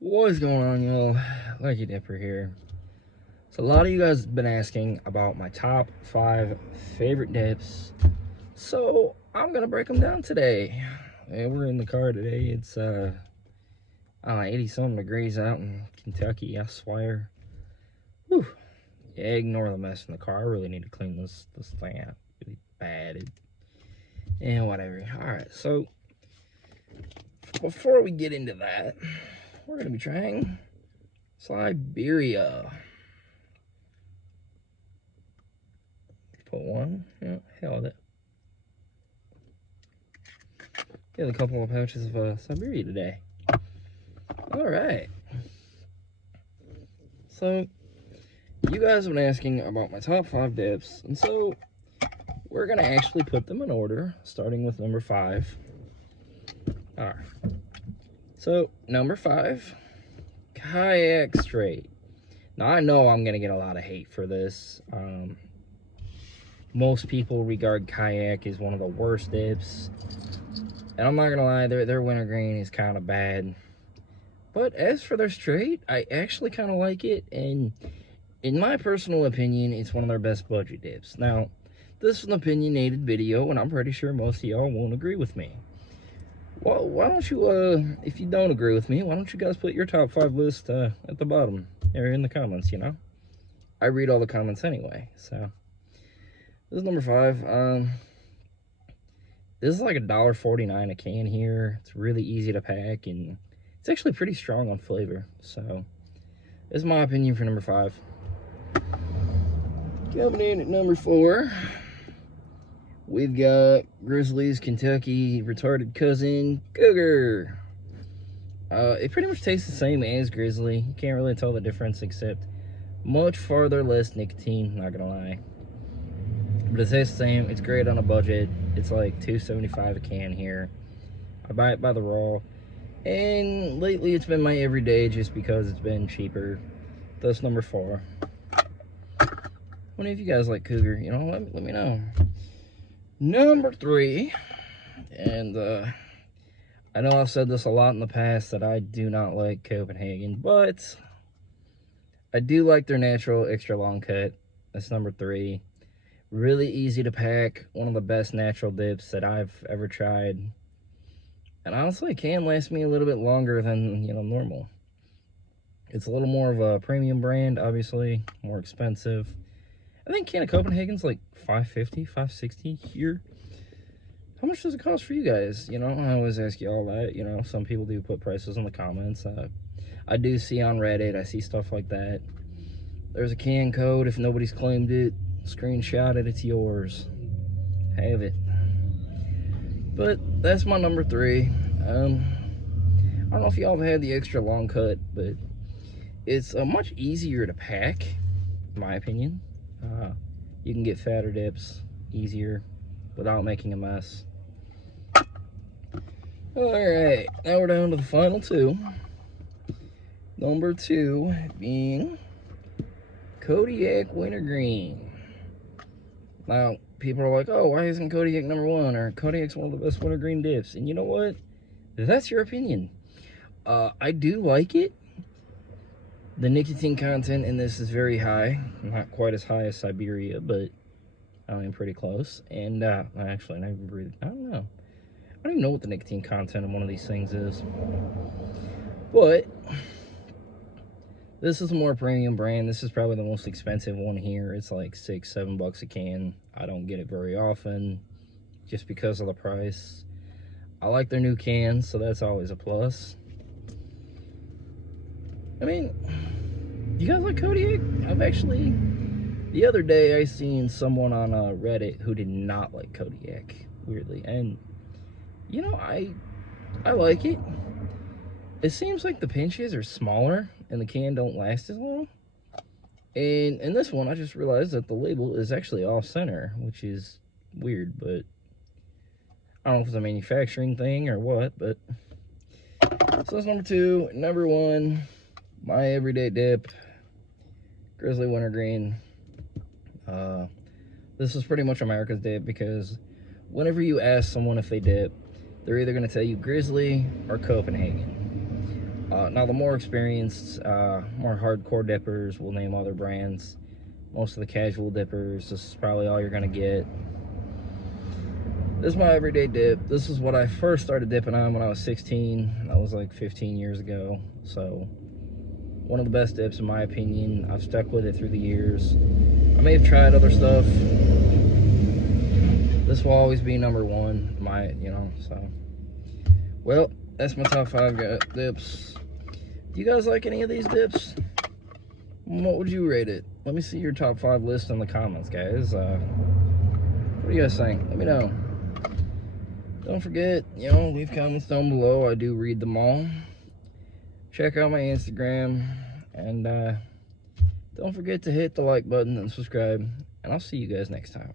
What is going on, y'all? Lucky Dipper here. So a lot of you guys have been asking about my top 5 favorite dips. So I'm gonna break them down today. And we're in the car today. It's 80 something degrees out in Kentucky, I swear. Whew. Yeah, ignore the mess in the car. I really need to clean this thing out really bad. And whatever. Alright, so before we get into that, we're gonna be trying Siberia. Put one. Yeah, hell it. Get a couple of pouches of Siberia today. Alright. So, you guys have been asking about my top 5 dips, and so we're going to actually put them in order, starting with number 5. Alright. So, number 5, kayak straight. Now, I know I'm going to get a lot of hate for this. Most people regard kayak as one of the worst dips. And I'm not gonna lie, their wintergreen is kind of bad. But as for their straight, I actually kind of like it. And in my personal opinion, it's one of their best budget dips. Now, this is an opinionated video, and I'm pretty sure most of y'all won't agree with me. Well, why don't you, if you don't agree with me, why don't you guys put your top 5 list at the bottom, or in the comments, you know? I read all the comments anyway, so. This is number 5. This is like $1.49 a can here. It's really easy to pack, and it's actually pretty strong on flavor. So, this is my opinion for number 5. Coming in at number 4, we've got Grizzly's Kentucky retarded cousin, Cougar. It pretty much tastes the same as Grizzly. You can't really tell the difference, except much farther less nicotine, not gonna lie. But it tastes the same. It's great on a budget. It's like $2.75 a can here. I buy it by the raw. And lately it's been my everyday just because it's been cheaper. That's number 4. What if you guys like Cougar? You know, let me know. Number 3. And I know I've said this a lot in the past that I do not like Copenhagen. But I do like their natural extra long cut. That's number 3. Really easy to pack, one of the best natural dips that I've ever tried. And honestly, it can last me a little bit longer than, normal. It's a little more of a premium brand, obviously, more expensive. I think can of Copenhagen's like $5.50, $5.60 here. How much does it cost for you guys? You know, I always ask you all that. You know, some people do put prices in the comments. I do see on Reddit, I see stuff like that. There's a can code if nobody's claimed it. Screenshot it, it's yours. Have it. But that's my number 3. I don't know if y'all have had the extra long cut, but it's much easier to pack, in my opinion. You can get fatter dips easier without making a mess. Alright, now we're down to the final 2. Number 2 being Kodiak Wintergreen. Now, people are like, oh, why isn't Kodiak number 1? Or Kodiak's one of the best wintergreen dips. And you know what? That's your opinion. I do like it. The nicotine content in this is very high. Not quite as high as Siberia, but I mean, pretty close. And, actually, I don't know. I don't even know what the nicotine content of one of these things is. But this is a more premium brand. This is probably the most expensive one here. It's like $6-7 a can. I don't get it very often just because of the price. I like their new cans, so that's always a plus. I mean, you guys like Kodiak? I've actually, the other day I seen someone on Reddit who did not like Kodiak, weirdly. And, you know, I like it. It seems like the pinches are smaller and the can don't last as long. And in this one, I just realized that the label is actually off-center, which is weird, but I don't know if it's a manufacturing thing or what, but so that's number 2. Number 1, my everyday dip, Grizzly Wintergreen. This is pretty much America's dip because whenever you ask someone if they dip, they're either going to tell you Grizzly or Copenhagen. Now, the more experienced, more hardcore dippers will name other brands. Most of the casual dippers, this is probably all you're going to get. This is my everyday dip. This is what I first started dipping on when I was 16. That was like 15 years ago. So, one of the best dips in my opinion. I've stuck with it through the years. I may have tried other stuff. This will always be number one, so. Well, that's my top 5 dips. Do you guys like any of these dips? What would you rate it? Let me see your top 5 list in the comments, guys. What do you guys think? Let me know. Don't forget, leave comments down below. I do read them all. Check out my Instagram. And don't forget to hit the like button and subscribe. And I'll see you guys next time.